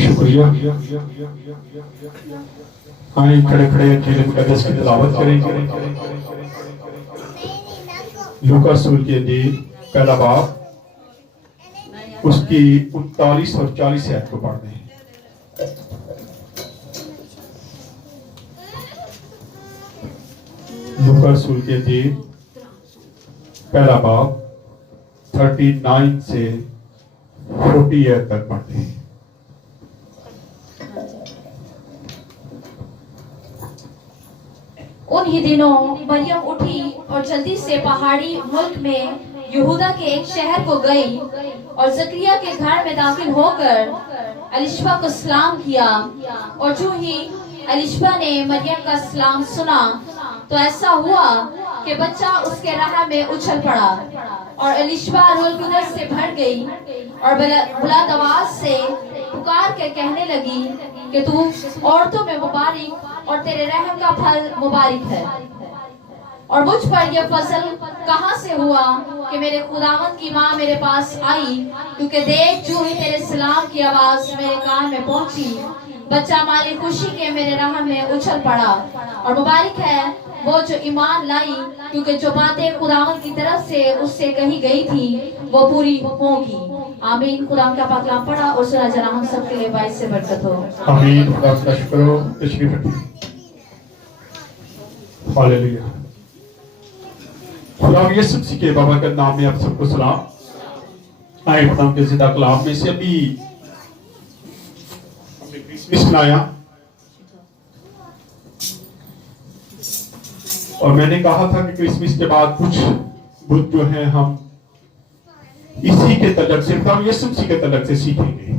शुक्रिया। आए खड़े खड़े इंजील मुकद्दस की तिलावत करेंगे। लूका रसूल की इंजील पहला बाब उसकी 39 और 40 आयत को पढ़ते हैं। लूका रसूल की इंजील पहला बाब 39 से 40 आयत तक पढ़ते हैं। उन ही दिनों मरियम उठी और जल्दी से पहाड़ी मुल्क में यहूदा के एक शहर को गई और जकरिया के घर में दाखिल होकर एलिशबा को सलाम किया। और जो ही एलिशबा ने मरियम का सलाम सुना तो ऐसा हुआ कि बच्चा उसके राह में उछल पड़ा और एलिशबा रूह कुदस से भर गई और बुलंद आवाज से पुकार के कहने लगी कि तू औरतों में मुबारक और तेरे रहम का फल मुबारक है। और मुझ पर यह फजल कहाँ से हुआ कि मेरे खुदावंद की माँ मेरे पास आई, क्योंकि देख जो ही तेरे सलाम की आवाज मेरे कान में पहुंची बच्चा माली खुशी के मेरे राह में उछल पड़ा। और मुबारक है वो जो ईमान लाई, क्योंकि जो बातें खुदावंद की तरफ से उससे कही गई थी वो पूरी होगी। आमीन। खुदा का पाक कलाम पढ़ा और सुना जना हम सबके लिए बाइस से बरकत हो। आमीन। खुदा का शुक्र हो। तशरीफ रखिए। हालेलुया। खुदा यीशु मसीह के बाबा के नाम में आप सबको सलाम। आए खुदा के जिंदा कलाम में से अभी हमने क्रिसमस मनाया और मैंने कहा था कि क्रिसमस के बाद कुछ बुद्ध जो है हम इसी के तलक से खुदा यीशु मसीह के तलक से सीखेंगे,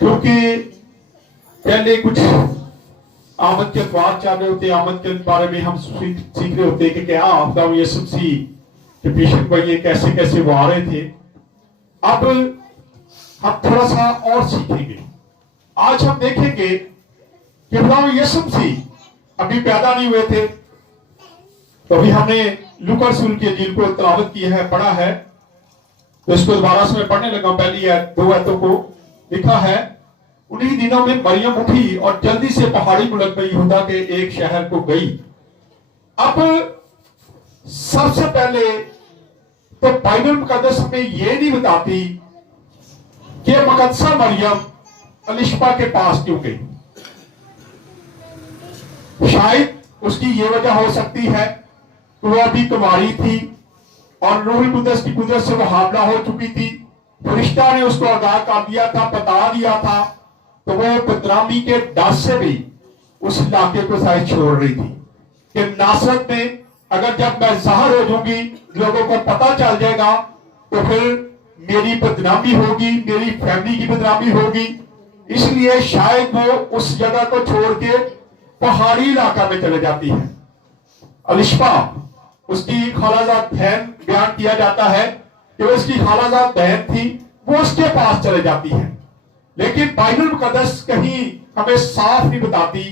क्योंकि पहले कुछ आमद के अखबार चल रहे होते, आमद के बारे में हम सीख रहे होते कि क्या खुदा यीशु मसीह के बेशक भाई कैसे कैसे वो आ रहे थे। अब हम थोड़ा सा और सीखेंगे। आज हम देखेंगे कि खुदा यीशु मसीह अभी पैदा नहीं हुए थे, तो अभी हमने लूका रसूल की इंजील को तिलावत की है, पढ़ा है, तो इसको दोबारा से मैं पढ़ने लगा। पहली दो आयतों को लिखा है, उन्हीं दिनों में मरियम उठी और जल्दी से पहाड़ी मुल्क में यहूदा के एक शहर को गई। अब सबसे पहले तो बाइबल मुकद्दस में ये नहीं बताती कि मुकद्दसा मरियम एलिशबा के पास क्यों गई। शायद उसकी ये वजह हो सकती है कि वो अभी कुंवारी थी और रूह कुदस की कुदरत से वो हामला हो चुकी थी। फरिश्ता ने उसको आगाह कर दिया था, बता दिया था, तो वो बदनामी के डर से भी उस इलाके को शायद छोड़ रही थी कि नासरत में अगर जब मैं ज़ाहिर हो जाऊंगी, लोगों को पता चल जाएगा, तो फिर मेरी बदनामी होगी, मेरी फैमिली की बदनामी होगी। इसलिए शायद वो उस जगह को छोड़ के पहाड़ी इलाका में चले जाती है। एलिशबा उसकी खालाजाद बहन, बयान किया जाता है कि वो उसकी खालाजाद बहन थी, वो उसके पास चले जाती है। लेकिन बाइबल मुकद्दस कहीं हमें साफ नहीं बताती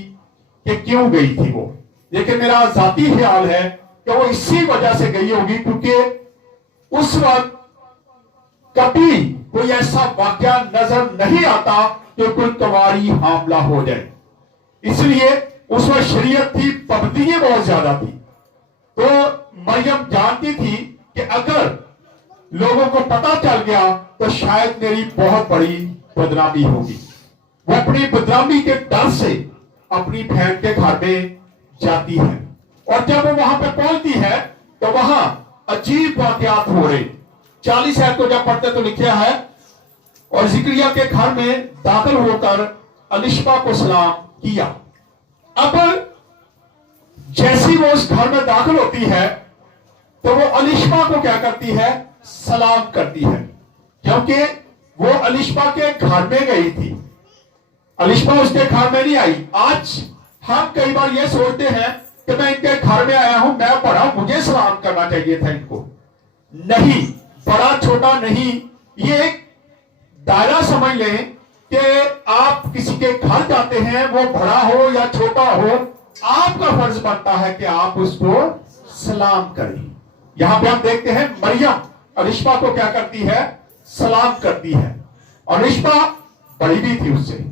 कि क्यों गई थी वो। लेकिन मेरा जाती ख्याल है कि वो इसी वजह से गई होगी क्योंकि उस वक्त कभी कोई ऐसा वाकया नजर नहीं आता कि कोई कुंवारी हामला हो जाए। इसलिए उस वक्त शरीयत थी, पाबंदियां बहुत ज्यादा थी। तो मरियम जानती थी कि अगर लोगों को पता चल गया तो शायद मेरी बहुत बड़ी बदनामी होगी। वो अपनी बदनामी के डर से अपनी बहन के घर में जाती है और जब वो वहां पे पहुंचती है तो वहां अजीब वाकयात हो रहे। 40 आयत को जब पढ़ते तो लिखा है, और जिक्रिया के घर में दाखिल होकर एलिशबा को सलाम किया। अब जैसी वो उस घर में दाखिल होती है तो वो एलिशबा को क्या करती है, सलाम करती है, क्योंकि वो एलिशबा के घर में गई थी। एलिशबा उसके घर में नहीं आई। आज हम कई बार ये सोचते हैं कि मैं इनके घर में आया हूं, मैं बड़ा, मुझे सलाम करना चाहिए था इनको। नहीं, बड़ा छोटा नहीं, ये एक दायरा समझ लें कि आप किसी के घर जाते हैं, वो बड़ा हो या छोटा हो, आपका फर्ज बनता है कि आप उसको सलाम करें। यहां पे हम देखते हैं मरियम अलिशबा को क्या करती है, सलाम करती है। और अलिशबा बड़ी भी थी उससे,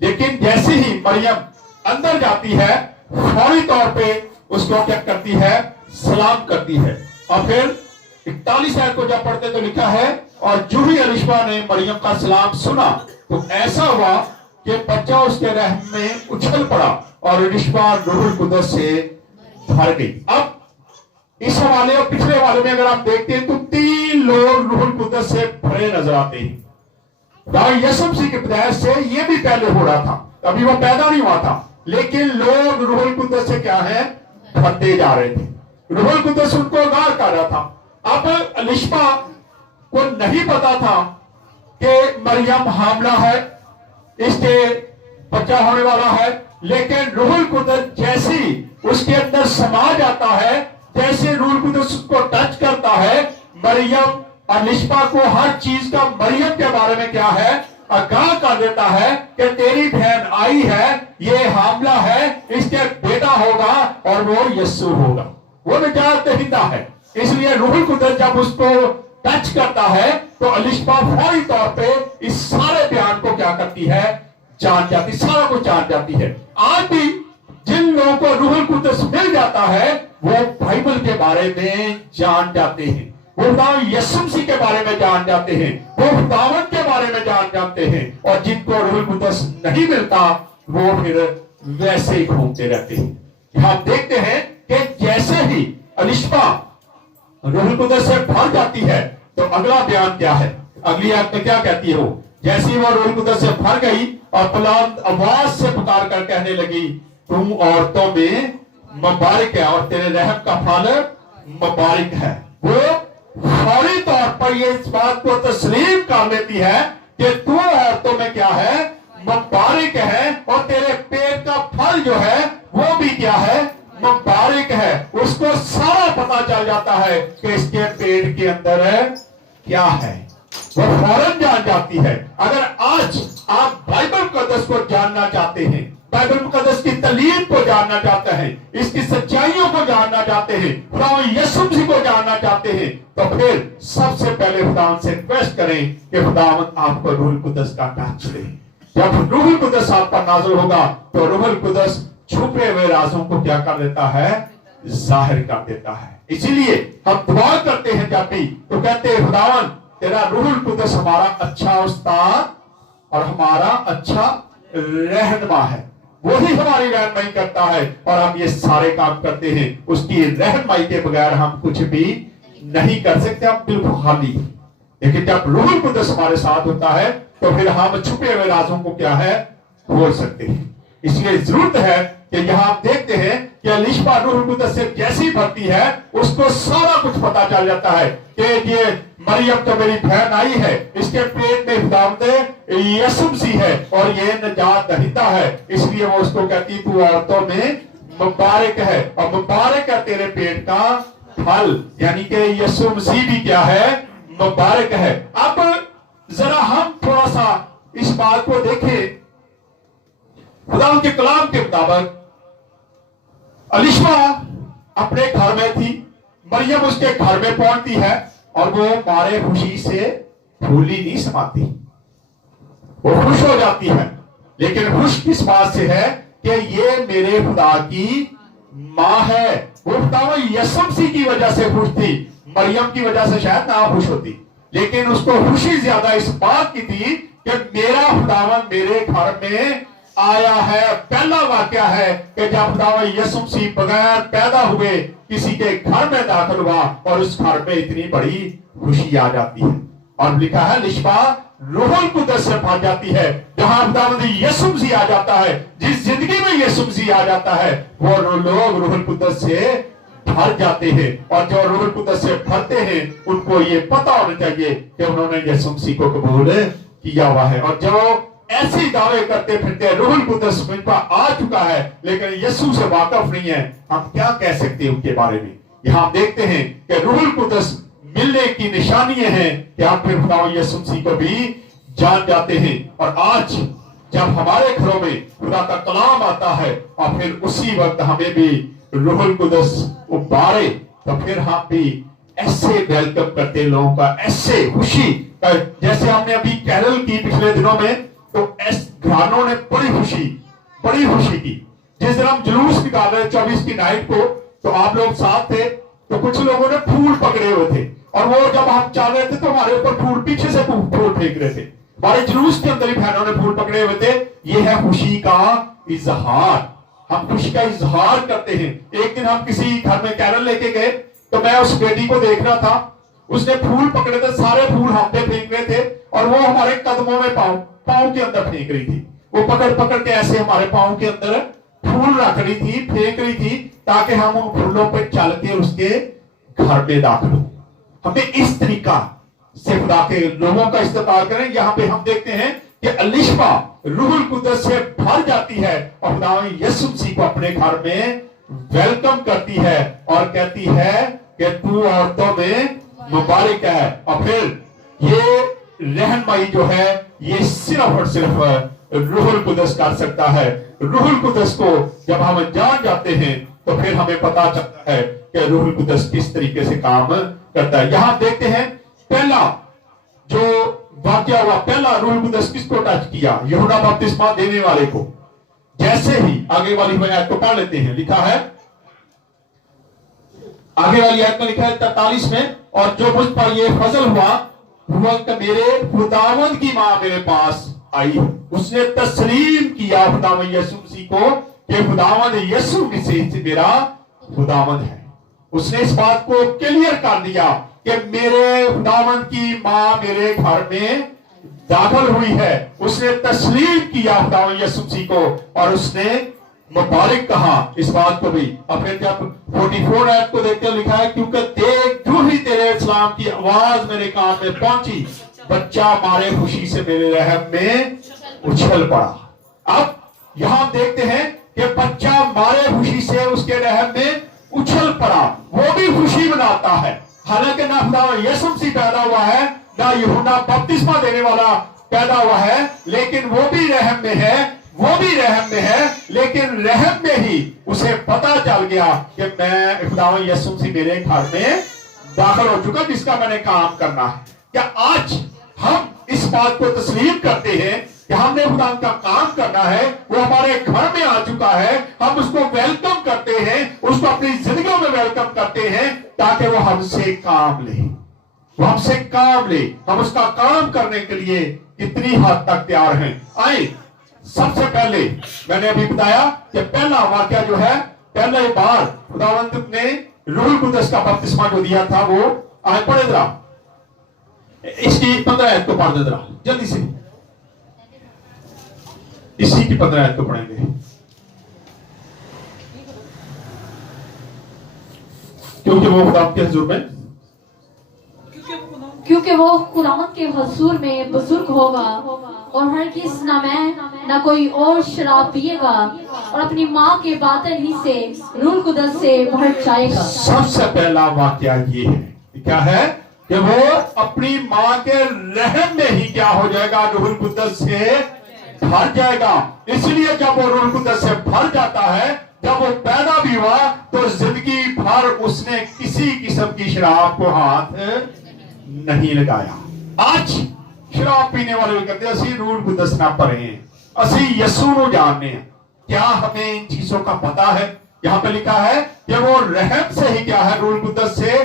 लेकिन जैसे ही मरियम अंदर जाती है फौरी तौर पे उसको क्या करती है, सलाम करती है। और फिर 41 आयत को जब पढ़ते तो लिखा है, और जो ही अलिशबा ने मरियम का सलाम सुना तो ऐसा हुआ कि बच्चा उसके रहम में उछल पड़ा और अलिशबा रूहुल कुदस से भर गई। अब इस हवाले और पिछले हवाले में अगर आप देखते हैं तो 3 लोग रूहुल कुदस से भरे नजर आते हैं। यीशु मसीह की पैदाइश से ये भी पहले हो रहा था, अभी वो पैदा नहीं हुआ था, लेकिन लोग रूहुल कुदस से क्या है, भरते जा रहे थे। रूहुल कुदस उनको गार कर रहा था। अब अलिशबा को नहीं पता था कि मरियम हामला है, इसके बच्चा होने वाला है, लेकिन रूहुल कुदस जैसी उसके अंदर समा जाता है, जैसे रूहुल कुदस उसको टच करता है, मरियम अलिशबा को हर चीज का मरियम के बारे में क्या है, आगाह कर देता है कि तेरी बहन आई है, ये हामला है, इसके बेटा होगा और वो यीशु होगा, वो निजात दहिंदा है। इसलिए रूहुल कुदस जब उसको टच करता है तो अलिशबा फौरी तौर पे इस सारे बयान को क्या करती है, जान जाती, सारा कुछ जान जाती है। आज भी जिन लोगों को रूहुल कुदस मिल जाता है वो बाइबल के बारे में जान जाते हैं, वो खुदावंद यीशु मसीह के बारे में जान जाते हैं, वो खुदावंद के बारे में जान जाते हैं। और जिनको रूहुल कुदस नहीं मिलता वो फिर वैसे ही घूमते रहते हैं। हम देखते हैं कि जैसे ही अलिशबा रूहुल कुदस से भर जाती है तो अगला बयान क्या है, अगली आयत में क्या कहती है वो, जैसे ही वो रूहुल कुदस से भर गई और बुलंद आवाज से पुकार कर कहने लगी, तुम औरतों में मुबारक है और तेरे रहम का फल मुबारक है। वो फौरी तौर पर ये इस बात को तस्लीम कर लेती है कि तू औरतों में क्या है, मुबारक है, और तेरे पेट का फल जो है वो भी क्या है, मुबारक है। उसको सारा पता चल जाता है कि इसके पेट के अंदर क्या है, वो फौरन जान जाती है। अगर आज आप बाइबल मुकद्दस को जानना चाहते हैं, बाइबल मुकद्दस की तलीम को जानना चाहते हैं, इसकी सच्चाइयों को जानना चाहते हैं, खुदावंद यीशु मसीह को जानना चाहते हैं, तो फिर सबसे पहले खुदावंद से रिक्वेस्ट करें कि खुदावंद आपको रूहुल कुदस का टच दे। जब रूहुल कुदस आप पर नाज़िल होगा तो रूहुल कुदस छुपे हुए राजों को क्या कर देता है, जाहिर कर देता है। इसीलिए हम दुआ करते हैं जब भी तो कहते हैं, खुदावंद तेरा रूहुल कुदस हमारा अच्छा उस्ताद और हमारा अच्छा रहनुमा है, वही हमारी रहनुमाई करता है और हम ये सारे काम करते हैं। उसकी रहनुमाई के बगैर हम कुछ भी नहीं कर सकते, हम बिल्कुल खाली। लेकिन जब रूहुल कुदस हमारे साथ होता है तो फिर हम छुपे हुए राजों को क्या है, खोल सकते हैं। इसलिए जरूरत है कि यहां आप देखते हैं कि अलिशबा रूहुल कुदस से जैसी भरती है उसको सारा कुछ पता चल जाता है कि ये मरियम तो मेरी बहन आई है, इसके पेट में खुदावंद यीशु मसीह है और ये निजात दहिंदा है। इसलिए वो उसको कहती, तू औरतों में मुबारक है और मुबारक है तेरे पेट का फल, यानी कि यीशु मसीह भी क्या है, मुबारक है। अब जरा हम थोड़ा सा इस बात को देखें। खुदावंद के कलाम के मुताबिक अलिशबा अपने घर में थी, मरियम उसके घर में पहुंचती है और वो मारे खुशी से फूली नहीं समाती, वो खुश हो जाती है। लेकिन खुश किस बात से है कि ये मेरे खुदा की मां है। वो खुदावंद यीशु मसीह की वजह से खुश थी, मरियम की वजह से शायद ना खुश होती, लेकिन उसको खुशी ज्यादा इस बात की थी कि मेरा खुदावंद मेरे घर में आया है। पहला वाक्य है कि जब खुदावंद यीशु मसीह बगैर पैदा हुए किसी के घर में दाखिल हुआ और उस घर में इतनी बड़ी खुशी आ जाती है। और लिखा है अलिशबा रूहुल कुदस से भर जाती है। जहां खुदावंद यीशु मसीह आ जाता है, जिस जिंदगी में यीशु मसीह आ जाता है, वो लोग रूहुल कुदस से भर जाते हैं। और जो रूहुल कुदस से भरते हैं उनको ये पता होना चाहिए कि उन्होंने यीशु मसीह को कबूल किया हुआ है। और जो ऐसे दावे करते फिरते रूहुल कुदस मुझ पर आ चुका है लेकिन यीशु से वाकिफ नहीं है, हम क्या कह सकते हैं उनके बारे में। यहां देखते हैं कि रूहुल कुदस मिलने की निशानियां हैं कि आप फिर खुदावंद यीशु मसीह को भी जान जाते हैं। और आज जब हमारे घरों में खुदा का कलाम आता है और फिर उसी वक्त हमें भी रूहुल कुदस उबारे, तो फिर हम भी ऐसे वेलकम करते लोगों का, ऐसे खुशी, जैसे हमने अभी कैरल की पिछले दिनों में, तो घरानों ने बड़ी खुशी की। जिस दिन हम जुलूस निकाल रहे 24 की नाइट को, तो आप लोग साथ थे, तो कुछ लोगों ने फूल पकड़े हुए थे, और वो जब हम चल रहे थे तो हमारे ऊपर फूल, पीछे से फूल फेंक रहे थे। हमारे जुलूस के अंदर ही बहनों ने फूल पकड़े हुए थे। ये है खुशी का इजहार, हम खुशी का इजहार करते हैं। एक दिन हम किसी घर में कैरल लेके गए, तो मैं उस बेटी को देख रहा था, उसने फूल पकड़े थे, सारे फूल हम पे फेंक रहे थे, और वो हमारे कदमों में पांव के अंदर फेंक रही थी। वो पकड़ पकड़ के ऐसे हमारे पांव के अंदर फूल रख रही थी, फेंक रही थी, ताकि हम उन फूलों पर चल के उसके घर में दाखिल हो। हमें इस तरीका से खुदा के लोगों का इस्तेमाल करें। यहाँ पे हम देखते हैं कि अलिशबा रूहुल कुदस से भर जाती है और खुदा यीशु मसीह को अपने घर में वेलकम करती है और कहती है कि तू औरतों में मुबारक है। और फिर ये रहनुमाई जो है, ये सिर्फ और सिर्फ रूहुल कुदस कर सकता है। रूहुल कुदस को जब हम जान जाते हैं, तो फिर हमें पता चलता है कि रूहुल कुदस किस तरीके से काम करता है। यहां देखते हैं पहला जो वाकया हुआ, पहला रूहुल कुदस किसको टच किया? यूहन्ना बपतिस्मा देने वाले को। जैसे ही आगे वाली आयत को पढ़ लेते हैं, लिखा है, आगे वाली आयत में लिखा है 43 में, और जो मुझ पर ये फजल हुआ कि मेरे खुदावंद की मां मेरे पास आई, उसने तस्लीम किया खुदावंद यीशु मसीह को कि खुदावंद यीशु मसीह मेरा खुदावंद है। उसने इस बात को क्लियर कर दिया कि मेरे खुदावंद की मां मेरे घर में दाखिल हुई है। उसने तस्लीम किया खुदावंद यीशु मसीह को, और उसने मुबारक कहा इस बात को भी। और फिर जब 44 आयत को देखते हो, लिखा है, क्योंकि देख जो ही तेरे इस्लाम की आवाज मेरे कान में पहुंची, बच्चा मारे खुशी से मेरे रहम में उछल पड़ा। अब यहां देखते हैं कि बच्चा मारे खुशी से उसके रहम में उछल पड़ा। वो भी खुशी मनाता है, हालांकि ना खुदा यीशु मसीह पैदा हुआ है, ना यूहन्ना बपतिस्मा देने वाला पैदा हुआ है, लेकिन वो भी रहम में है, वो भी रहम में है। लेकिन रहम में ही उसे पता चल गया कि मैं खुदा यीशु मसीह मेरे घर में दाखिल हो चुका, जिसका मैंने काम करना है। क्या आज हम इस बात को तस्लीम करते हैं कि हमने खुदा का काम करना है, वो हमारे घर में आ चुका है, हम उसको वेलकम करते हैं, उसको अपनी जिंदगी में वेलकम करते हैं, ताकि वो हमसे काम ले, वो हमसे काम ले। हम उसका काम करने के लिए कितनी हद तक तैयार हैं। आए, सबसे पहले मैंने अभी बताया कि पहला वाक्य जो है, पहले बार खुदावंद ने रूहुल कुदस का बपतिस्मा जो दिया था, वो आज पढ़े जरा, इसकी 15 आयत को पढ़ दे जरा जल्दी से, इसी की 15 आयत को पढ़ेंगे, क्योंकि वो खुदा के हुजूर में, क्योंकि वो खुदावंद के हुजूर में बुजुर्ग होगा, और हर किस न मैं न कोई और शराब पिएगा, और अपनी माँ के बातन ही से रूहुल कुदस से भर जाएगा। सबसे पहला वाक्या ये है, क्या है कि वो अपनी माँ के रहम में ही क्या हो जाएगा? रूहुल कुदस से भर जाएगा। इसलिए जब वो रूहुल कुदस से भर जाता है, जब वो पैदा भी हुआ, तो जिंदगी भर उसने किसी किस्म की शराब को हाथ नहीं लगाया। आज शराब पीने वाले लोग कहते हैं असी रूहुल कुदस ना पढ़े, असी यीशु को जानने हैं। क्या हमें इन चीजों का पता है? यहाँ पे लिखा है कि वो रहम से ही क्या है, रूहुल कुदस से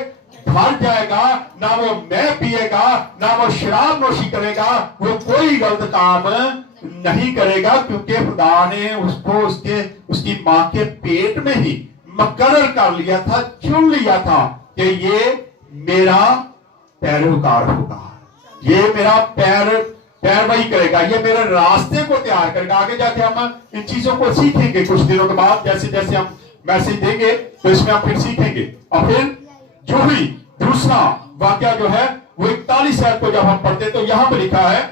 भर जाएगा। ना वो मैं पिएगा, ना वो शराब नोशी करेगा, वो कोई गलत काम नहीं करेगा, क्योंकि खुदा ने उसको उसकी माँ के पेट में ही मुकर्रर कर लिया था, चुन लिया था कि ये मेरा पैरोकार होगा, ये मेरा पैरवाई करेगा, ये मेरे रास्ते को तैयार करेगा। आगे जाके हम इन चीजों को सीखेंगे कुछ दिनों के बाद, जैसे जैसे हम मैसेज देंगे तो इसमें हम फिर सीखेंगे। और फिर जो ही दूसरा वाक्या जो है वो 41 आयत को जब हम पढ़ते तो यहां पर लिखा है,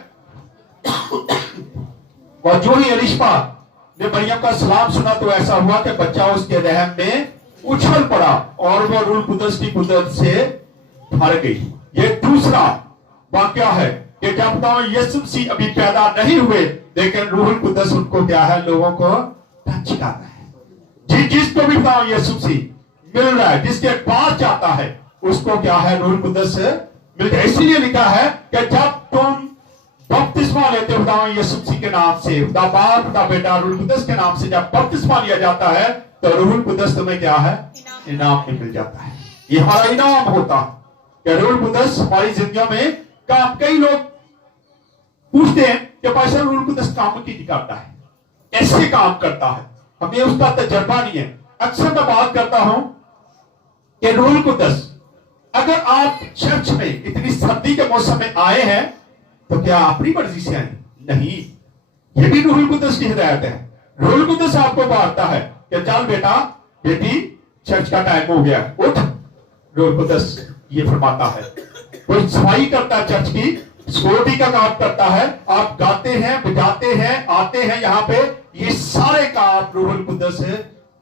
और जो ही एलिशबा ने मरियम का सलाम सुना, तो ऐसा हुआ कि बच्चा उसके रहम में उछल पड़ा और वो रूहुल कुदस की कुदरत से भर गई। ये दूसरा वाक्या है कि जब यीशु मसीह अभी पैदा नहीं हुए, लेकिन रूहुल कुद्दस उनको क्या है, लोगों को टच कर रहा है। जिसको भी खुदा यीशु मसीह मिल रहा है, जिसके पास जाता है, उसको क्या है, रूहुल कुद्दस मिल जाए। इसीलिए लिखा है कि जब तुम बपतिस्मा लेते हो खुदा यीशु मसीह के नाम से, खुदा बाप, खुदा बेटा, रूहुल कुद्दस के नाम से जब बपतिस्मा लिया जाता है, तो रूहुल कुद्दस तुम्हें क्या है, इनाम में मिल जाता है। ये हमारा इनाम होता है कि रूहुल कुद्दस हमारी जिंदगी में काम। कई लोग पूछते हैं कि भाई साहब रूहुल कुद्दस काम की करता है, कैसे काम करता है, हमें उसका तजर्बा नहीं है। अक्सर मैं बात करता हूं कि रूहुल कुद्दस, अगर आप चर्च में इतनी सर्दी के मौसम में आए हैं तो क्या अपनी मर्जी से आए? नहीं, ये भी रूहुल कुद्दस की हिदायत है। रूहुल कुद्दस आपको बांटता है कि चल बेटा बेटी चर्च का टाइम हो गया, उठ। रूहुल कुद्दस ये फरमाता है। कोई सफाई करता है, चर्च की सिक्योरिटी का काम करता है, आप गाते हैं, बजाते हैं, आते हैं यहाँ पे, ये सारे काम रूहुल कुद्दस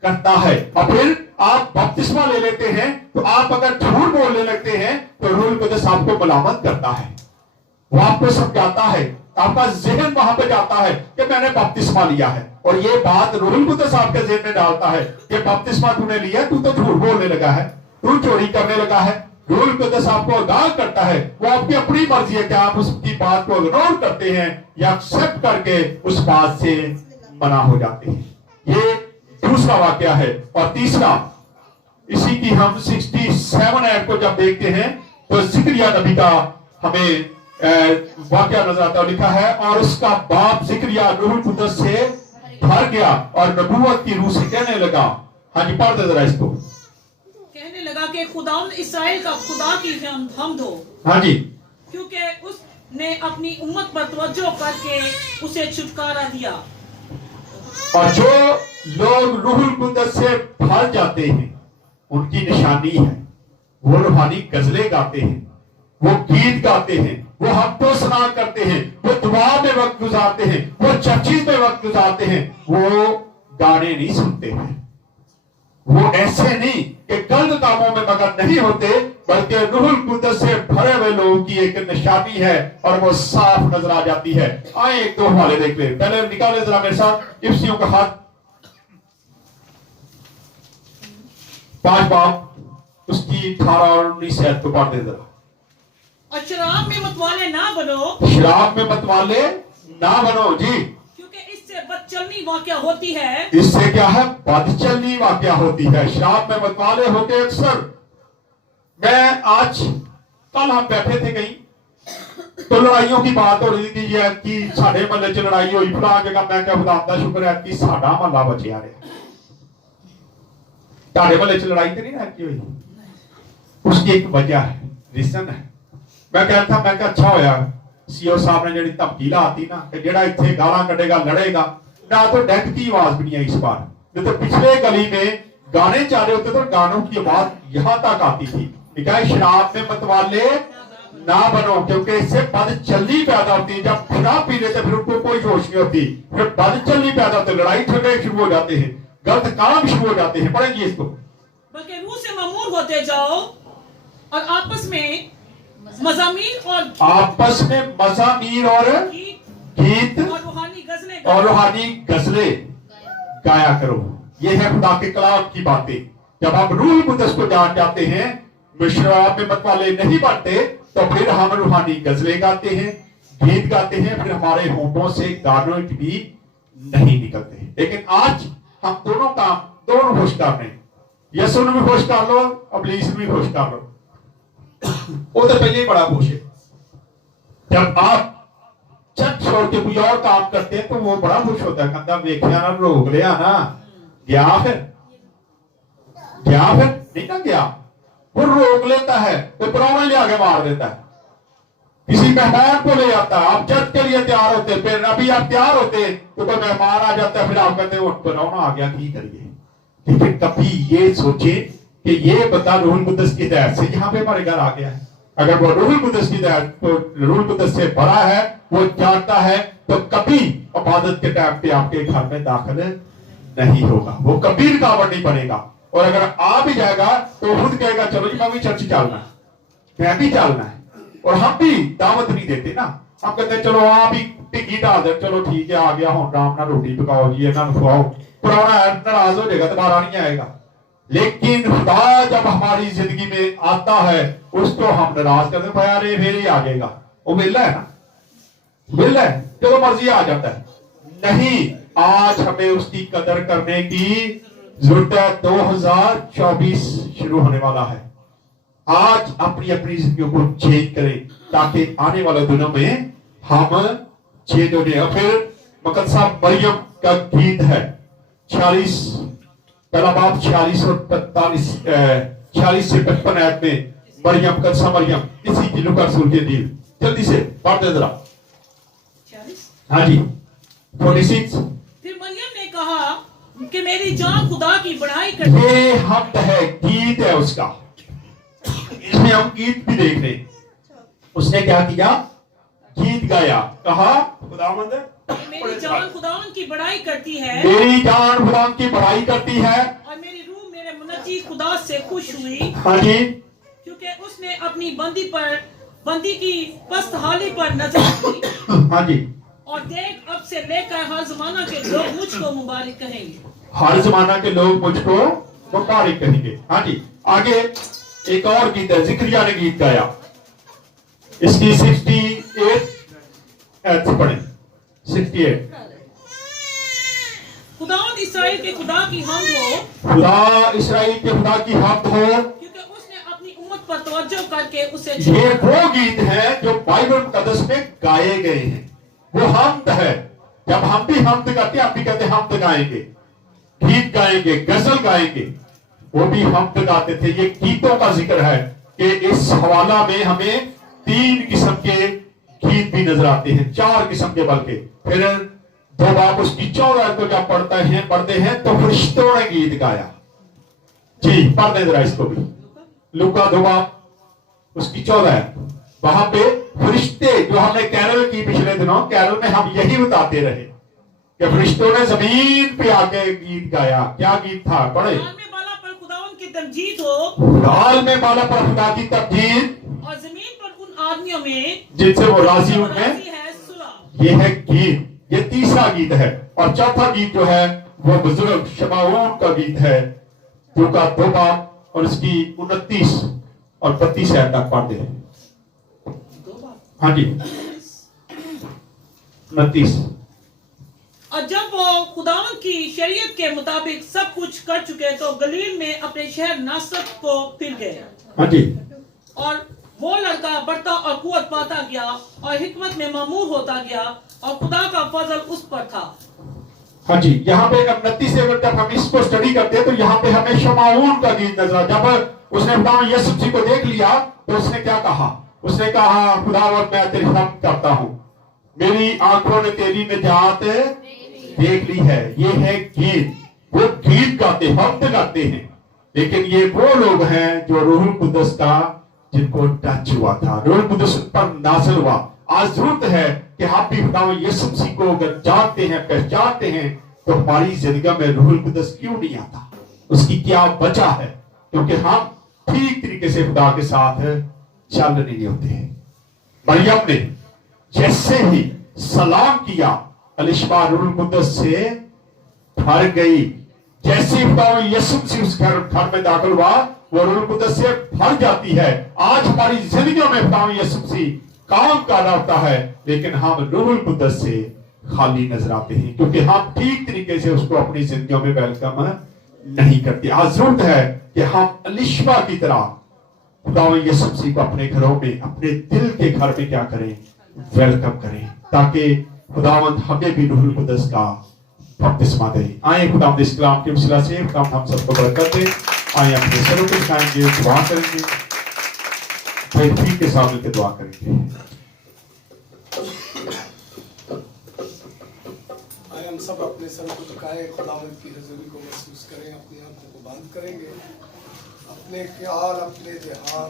करता है। और फिर आप बपतिस्मा ले लेते हैं, तो आप अगर झूठ बोलने लगते हैं तो रूहुल कुद्दस आपको मलामत करता है, वो आपको समझाता है, आपका जहन वहां पे जाता है कि मैंने बपतिस्मा लिया है। और ये बात रूहुल कुद्दस आपके जहन में डालता है कि बपतिस्मा तूने लिया, तू तो झूठ बोलने लगा है, तू चोरी करने लगा है। रूहुल कुद्दस आपको आगाह करता है, वो आपकी अपनी मर्जी है कि आप उसकी बात को इग्नोर करते हैं या एक्सेप्ट करके उस बात से मना हो जाते हैं। ये दूसरा वाक्य है। और तीसरा, इसी की हम 67 ऐड को जब देखते हैं तो जिक्रिया नबी का हमें वाक्य नजर आता है। लिखा है, और उसका बाप जिक्रिया रूहुल कुद्दस से भर गया और नबूवत की रूह से कहने लगा। हाँ जी, पढ़ दे जरा इसको। कहने लगा कि खुदावंद इस्राएल का खुदा की हमद हो। हाँ जी, क्योंकि उसने अपनी उम्मत पर तवज्जो करके उसे छुटकारा दिया। और जो लोग रूहुल कुद्दस से भर जाते हैं उनकी निशानी है, वो रूहानी गजलें गाते हैं, वो गीत गाते हैं, वो हफ्तों सना करते हैं, वो दुआ में वक्त गुजारते हैं, वो चर्चिज में वक्त गुजारते हैं, वो गाने नहीं सुनते हैं। वो ऐसे नहीं कि गलत कामों में मगन नहीं होते, बल्कि रूहुल कुद्दस से भरे हुए लोगों की एक निशानी है और वो साफ नजर आ जाती है। आए एक दो हवाले देख ले। पहले निकाले जरा मेरे साथ इफ्सियों का हाथ, 5 बाब उसकी 18 और 19 ऐड को पढ़ दे जरा। और शराब में मतवाले ना बनो, शराब में मतवाले ना बनो जी, क्योंकि इससे बदचलनी वाक़या होती है। इससे क्या है, बदचलनी वाक़या होती है। शराब में मतवाले होके अक्सर, मैं आज कल हम बैठे थे कहीं तो लड़ाइयों की बात हो रही थी कि साढ़े महल्ले च लड़ाई हुई फलां जगह। मैं क्या खुदा दा शुक्र है कि साडा महल्ला बचिया रहा। साढ़े महल्ले च लड़ाई तो नहीं रहती हुई, उसकी एक वजह है, रीजन है। मैं कहता था, मैं क्या अच्छा होया सीओ साहब ने जी धमकी लाती ना कि जेड़ा इतने गाला कटेगा लड़ेगा ना, तो डेथ की आवाज भी नहीं आई इस बार। नहीं तो पिछले गली में गाने चाह रहे होते तो गानों की आवाज यहां तक आती थी। शराब में मतवाले ना बनो, क्योंकि इससे बदचलनी पैदा होती है। जब शराब पी लेते फिर उनको कोई होश नहीं होती, फिर बदचलनी पैदा होती है, लड़ाई झगड़े शुरू हो जाते हैं, गलत काम शुरू हो जाते हैं। पढ़ेंगे इसको। बल्कि रूह से ममूर होते जाओ और आपस में मज़ामीर और गीत और रूहानी गजलें गाया करो। ये है खुदा के कलाम की बातें। जब हम रूहुल कुद्दस को जान जाते हैं, शराब में मतवाले नहीं बनते, तो फिर हम रूहानी गजलें गाते हैं, गीत गाते हैं, फिर हमारे होठों से गानों भी नहीं निकलते। लेकिन आज हम दोनों काम दोनों खुश कर रहे हैं। यसु भी खुश कर लो, अबलीस भी खुश कर लो। वो तो पहले ही बड़ा खुश है। जब आप चर्च छोड़ के कोई और काम करते हैं तो वो बड़ा खुश होता है, कहता वेख्या ना, रोक लिया ना, गया फिर नहीं ना गया, वो रोक लेता है, तो परौने ले आगे मार देता है, किसी मेहमान को ले जाता है। आप चर्च के लिए तैयार होते, फिर अभी आप तैयार होते तो कोई मेहमान आ जाता है, फिर आप कहते हैं परौना आ गया, की करिए। लेकिन कभी ये सोचे कि ये बता रूहुल कुद्दस की हिदायत से यहाँ पे हमारे घर आ गया है। अगर वो रूहुल कुद्दस की हिदायत तो रूहुल कुद्दस से भरा है, वो जानता है, तो कभी इबादत के टाइम पे आपके घर में दाखिल नहीं होगा, वो कभी रुकावट नहीं बनेगा। और अगर आ भी जाएगा तो खुद कहेगा चलो जी मैं भी चर्च चलना है, मैं भी चलना है। और हम भी दावत नहीं देते ना, हम कहते हैं चलो आप भी टिक्की डाल दे, चलो ठीक है आ गया हूं आराम नाल रोटी पकाओ जी इन्हां नूं खवाओ, पुराना नाराज हो जाएगा, दोबारा नहीं आएगा। लेकिन खुदा जब हमारी जिंदगी में आता है उसको हम नाराज करते हैं, यार ये फिर ही आ जाएगा, वो वेला है ना, वेला है, जो मर्जी आ जाता है। नहीं, आज हमें उसकी कदर करने की जरूरत है। 2024 शुरू होने वाला है। आज अपनी अपनी जिंदगी को चेंज करें ताकि आने वाले दिनों में हम चेंज हो जाए। फिर मुकद्दसा मरियम का गीत है 46 पहला बाब 46 और 45 46 से 55 आयत में मरियम मुकद्दसा मरियम इसी की लूका रसूल के दिल जल्दी से पढ़ दे जरा। 46। हाँ जी 46। फिर मरियम ने कहा कि मेरी जान खुदा की बड़ाई करती है। ये हम्द है, गीत है उसका, इसमें हम गीत भी देख रहे हैं। उसने क्या किया? गीत गाया, कहा खुदावंद मेरी जान खुदावंद की बड़ाई करती है, मेरी जान खुदावंद की बड़ाई करती है और मेरी रूह मेरे मुनज्जी खुदा से खुश हुई, हाँ जी, क्योंकि उसने अपनी बंदी की पस्तहाली पर नजर की। हाँ जी, और देख अब से लेकर हर जमाना के लोग मुझको मुबारक कहेंगे। हर जमाना के लोग मुझको मुबारक कहेंगे। हाँ जी, आगे एक और गीत है, जिक्रिया ने गीत गाया, इसकी 68 ऐसे पढ़े 68। खुदावंद इसराइल के खुदा की हम हो, खुदा इसराइल के खुदा की हम्द हो, क्योंकि उसने अपनी उम्मत पर तवज्जो करके उसे ये वो गीत है जो बाइबल मुकद्दस में गाए गए हैं, वो हम्द है। जब हम भी हम्द करते हैं, आप भी कहते हैं हम्द गाएंगे, गीत गाएंगे, गजल गाएंगे, वो भी हम्द गाते थे। ये गीतों का जिक्र है कि इस हवाला में हमें 3 किस्म के गीत भी नजर आते हैं, 4 किस्म के बल्कि। फिर 2 बाब उसकी 14 को जब पढ़ते हैं तो फरिश्तों ने गीत गाया। जी पढ़ दे जरा इसको भी, लूका 2 बाब उसकी 14 है, वहां पे फरिश्ते, जो हमने कैरल की पिछले दिनों, कैरल में हम यही बताते रहे कि फरिश्तों ने जमीन पे आके गीत गाया। क्या गीत था? पढ़े। लाल में बाला पर खुदावंद की तमजीद हो, लाल में बाला पर खुदा की तमजीद, और जमीन पर उन आदमियों में जिनसे वो राजी जो उनमें, राजी है सुलह। ये है गीत। ये तीसरा गीत है। और चौथा गीत जो है वो बुजुर्ग शमाऊन का गीत है, जो का 2 बाब और इसकी 29 और 32 आयत तक पढ़ते हैं। हाँ जी 29। और जब वो खुदावंद की शरीयत के मुताबिक सब कुछ कर चुके तो गलील में अपने शहर नासरत को फिर गए। हाँ जी, और वो लड़का बढ़ता और कुवत पाता गया और हिकमत में मामूर होता गया, और खुदा का फजल उस पर था। हाँ जी, यहाँ पे 29 से जब हम इसको स्टडी करते हैं तो यहाँ पे हमें शमाऊन का गीत नजर। जब उसने खुदा यीशु मसीह को देख लिया तो उसने क्या कहा? उसने कहा खुदावंद मैं तेरी हम्द करता हूँ, मेरी आंखों ने तेरी निजात देख ली है। ये है गीत। वो गीत गाते, हम्द गाते हैं। लेकिन ये वो लोग हैं जो रूहुल कुद्दस का, जिनको टच हुआ था, रूहुल कुद्दस पर नाज़िल हुआ। आज जरूरत है कि आप भी खुदावंद यीशु मसीह को अगर जानते हैं, पहचानते हैं, तो हमारी जिंदगी में रूहुल कुद्दस क्यों नहीं आता? उसकी क्या वजह है? क्योंकि हम ठीक तरीके से खुदा के साथ चल नहीं होते। मरियम ने जैसे ही सलाम किया, अलिशबा रूहुल कुद्दस से भर गई। जैसे ही यीशु मसीह उस घर में दाखिल हुआ, वो रूहुल कुद्दस से भर जाती है। आज हमारी जिंदगियों में यीशु मसीह काम कर रहा होता है, लेकिन हम रूहुल कुद्दस से खाली नजर आते हैं, क्योंकि हम ठीक तरीके से उसको अपनी जिंदगियों में वेलकम नहीं करते। आज जरूरत है कि हम अलिशबा की तरह खुदावंद यीशु मसीह को अपने घरों में, अपने दिल के घर में क्या करें? वेलकम करें, ताकि खुदावंद हमें भी रूहुल कुद्दस का बपतिस्मा दे। आए खुदावंद इस कलाम के वसीला से खुदावंद हम सबको बरकत दे। आए अपने सरों को झुकाएंगे, दुआ करेंगे, फिर ठीक के साथ मिलकर दुआ करेंगे। आए हम सब अपने सरों को झुकाएं, खुदावंद की हुजूरी को महसूस करें, अपनी आंखों को बंद करेंगे, अपने ख्याल, अपने ध्यान